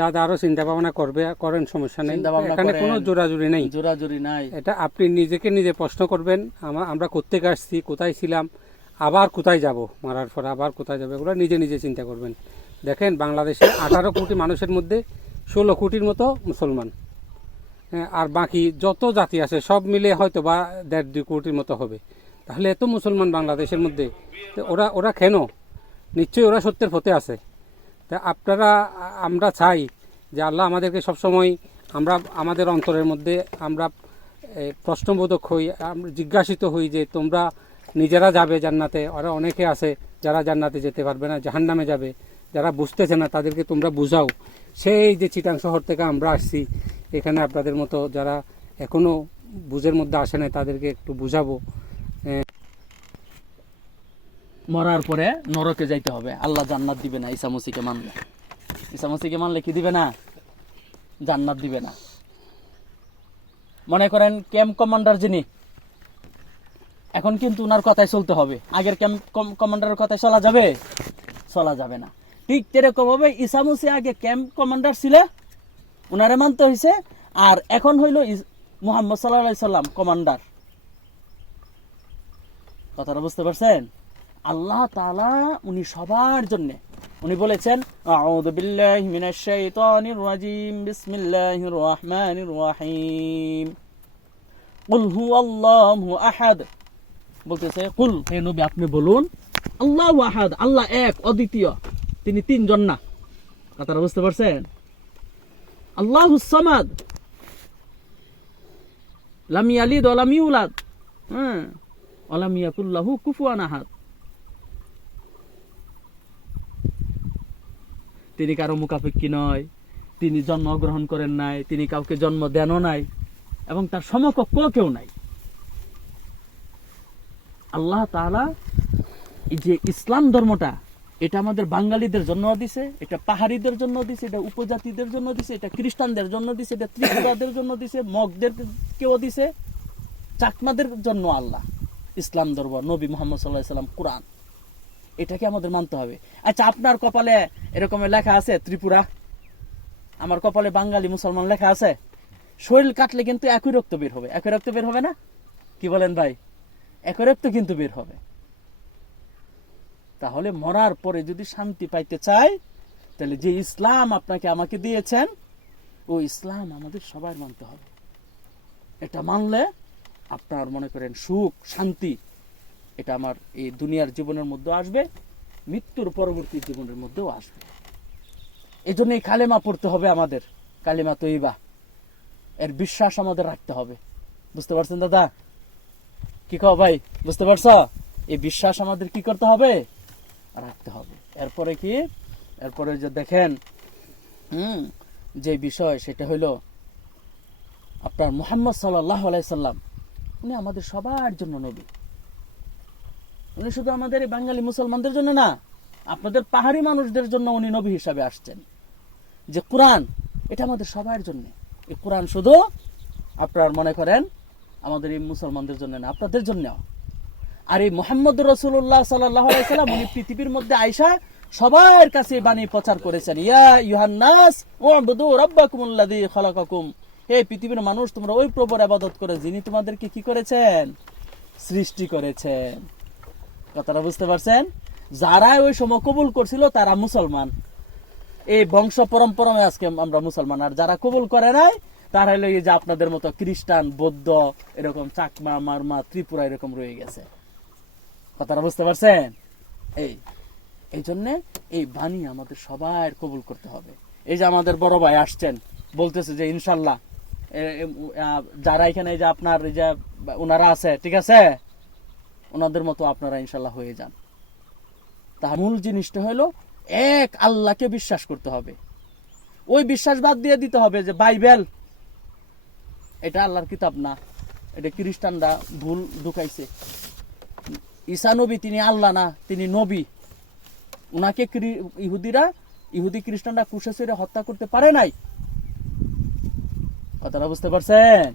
দাদা আরো চিন্তা ভাবনা করেন, সমস্যা নেই, এখানে কোনো জোরাজুরি নাই। এটা আপনি নিজেকে নিজে প্রশ্ন করবেন, আমরা কোত্থেকে আসছি, কোথায় ছিলাম, আবার কোথায় যাব, মারার পর আবার কোথায় যাবে, এগুলো নিজে নিজে চিন্তা করবেন। দেখেন বাংলাদেশে 18 কোটি মানুষের মধ্যে 16 কোটির মতো মুসলমান, আর বাকি যত জাতি আছে সব মিলে হয়তো বা 1.5-2 কোটির মতো হবে। তাহলে এত মুসলমান বাংলাদেশের মধ্যে, ওরা কেন? নিশ্চয়ই ওরা সত্যের পথে আছে। তা আমরা চাই যে আল্লাহ আমাদেরকে সবসময় আমাদের অন্তরের মধ্যে আমরা প্রশ্নবোধক হই, জিজ্ঞাসিত হই যে তোমরা নিজেরা যাবে জান্নাতে, ওরা অনেকে আছে যারা জান্নাতে যেতে পারবে না, জাহান্নামে যাবে, যারা বুঝতেছে না তাদেরকে তোমরা বুঝাও। সেই যে চিটাং শহর থেকে আমরা আসছি এখানে, আপনাদের মতো যারা এখনো বুঝের মধ্যে আসে না তাদেরকে একটু বুঝাবো। মরার পরে নরকে যাইতে হবে, আল্লাহ জান্নাত দিবে না। ঈসা মসিহকে মানলে কি দিবে না? জান্নাত দিবে না। মনে করেন ক্যাম্প কমান্ডার যিনি, এখন কিন্তু উনার কথায় চলতে হবে। আগের ক্যাম্প কমান্ডারের কথায় চলা যাবে না। ঠিক এরকম ভাবে ঈসা মসিহ আগে ক্যাম্প কমান্ডার ছিল, উনারে মানতে হয়েছে, আর এখন হইল মুহাম্মদ সাল্লাল্লাহু আলাইহি সাল্লাম কমান্ডার। কথাটা বুঝতে পারছেন? আল্লাহ তাআলা উনি সবার জন্য, উনি বলেছেন আউযু বিল্লাহি মিনাশ শাইতানির রাজিম, বিসমিল্লাহির রহমানির রহিম, কুল হুয়াল্লাহু আহাদ। বলতেছে কুল, হে নবী আপনি বলুন, আল্লাহু আহাদ, আল্লাহ এক, অদ্বিতীয়, তিনি তিনজন না। কথাটা বুঝতে পারছেন? আল্লাহুস সামাদ, লাম ইয়ালিদ ওয়া লাম ইউলাদ, ওয়া লাম ইয়াকুল লাহু কুফুয়ান আহাদ। তিনি কারো মুখাপেক্ষী নয়, তিনি জন্মগ্রহণ করেন নাই, তিনি কাউকে জন্ম দেনও নাই, এবং তার সমকক্ষ কেউ নাই। আল্লাহ তাআলা এই যে ইসলাম ধর্মটা, এটা আমাদের বাঙালিদের জন্য দিছে, এটা পাহাড়িদের জন্য দিছে, এটা উপজাতিদের জন্য দিছে, এটা খ্রিস্টানদের জন্য দিছে, এটা ত্রিপুরাদের জন্য দিছে, মগদের কেউ দিছে, চাকমাদের জন্য আল্লাহ ইসলাম ধর্ম, নবী মুহাম্মদ সাল্লাল্লাহু আলাইহি সাল্লাম, কোরআন, এটাকে আমাদের মানতে হবে। আচ্ছা, আপনার কপালে এরকম লেখা আছে ত্রিপুরা, আমার কপালে বাঙালি মুসলমান লেখা আছে, শরীর কাটলে কিন্তু একই রক্ত বের হবে। একই রক্ত বের হবে না? কি বলেন ভাই? একই রক্ত কিন্তু বের হবে। তাহলে মরার পরে যদি শান্তি পাইতে চাই, তাহলে যে ইসলাম আপনাকে আমাকে দিয়েছেন, ওই ইসলাম আমাদের সবাই মানতে হবে। এটা মানলে আপনার মনে করেন সুখ শান্তি, এটা আমার এই দুনিয়ার জীবনের মধ্যে আসবে, মৃত্যুর পরবর্তী জীবনের মধ্যেও আসবে। এই জন্য এই কালেমা পড়তে হবে আমাদের, কালেমা তৈবা, এর বিশ্বাস আমাদের রাখতে হবে। বুঝতে পারছেন দাদা? কি কও ভাই, বুঝতে পারছো? এই বিশ্বাস আমাদের কি করতে হবে? রাখতে হবে। এরপরে কি? এরপরে যে দেখেন যে বিষয়, সেটা হইল আপনার মুহাম্মদ সাল্লাল্লাহু আলাইহি সাল্লাম, উনি আমাদের সবার জন্য নবী। উনি শুধু আমাদের এই বাঙালি মুসলমানদের জন্য না, আপনাদের পাহাড়ি মানুষদের জন্য উনি নবী হিসাবে আসছেন। যে কোরআন, এটা আমাদের সবার জন্য। এই কোরআন শুধু আপনার মনে করেন আমাদের এই মুসলমানদের জন্য না, আপনাদের জন্য। আর এই মুহাম্মদ রাসূলুল্লাহ সাল্লাল্লাহু আলাইহি সাল্লাম, উনি পৃথিবীর মধ্যে আয়েশা সবার কাছে বাণী প্রচার করেছেন, ইয়া আইয়ুহান নাস উবুদু রাব্বাকুমুল্লাযী খালাকাকুম, হে পৃথিবীর মানুষ, তোমরা ওই প্রভুর ইবাদত করো যিনি তোমাদেরকে কি করেছেন? সৃষ্টি করেছেন। কথাটা বুঝতে পারছেন? যারা ওই সময় কবুল করছিল তারা মুসলমান, এই বংশ পরম্পরায় আজকে আমরা মুসলমান। আর যারা কবুল করে নাই তারা হলো এই যে আপনাদের মতো খ্রিস্টান, বৌদ্ধ, এরকম চাকমা, মারমা, ত্রিপুরা এরকম রয়ে গেছে। কথাটা বুঝতে পারছেন? এই জন্য এই বাণী আমাদের সবার কবুল করতে হবে। এই যে আমাদের বড় ভাই আসছেন, বলতেছে যে ইনশাল্লাহ যারা এখানে যে আপনার এই যে ওনারা আছে, ঠিক আছে, ওনাদের মতো আপনারা ইনশাল্লাহ হয়ে যান। তার মূল জিনিসটা হলো এক আল্লাহকে বিশ্বাস করতে হবে। ওই বিশ্বাস বাদ দিয়ে দিতে হবে যে বাইবেল এটা আল্লাহর কিতাব না, এটা খ্রিস্টানরা ভুল ঢুকাইছে। ঈসা নবী তিনি আল্লাহ না, তিনি নবী। উনাকে ইহুদি খ্রিস্টানরা ক্রুশে চড়ে হত্যা করতে পারে নাই। কথাটা বুঝতে পারছেন?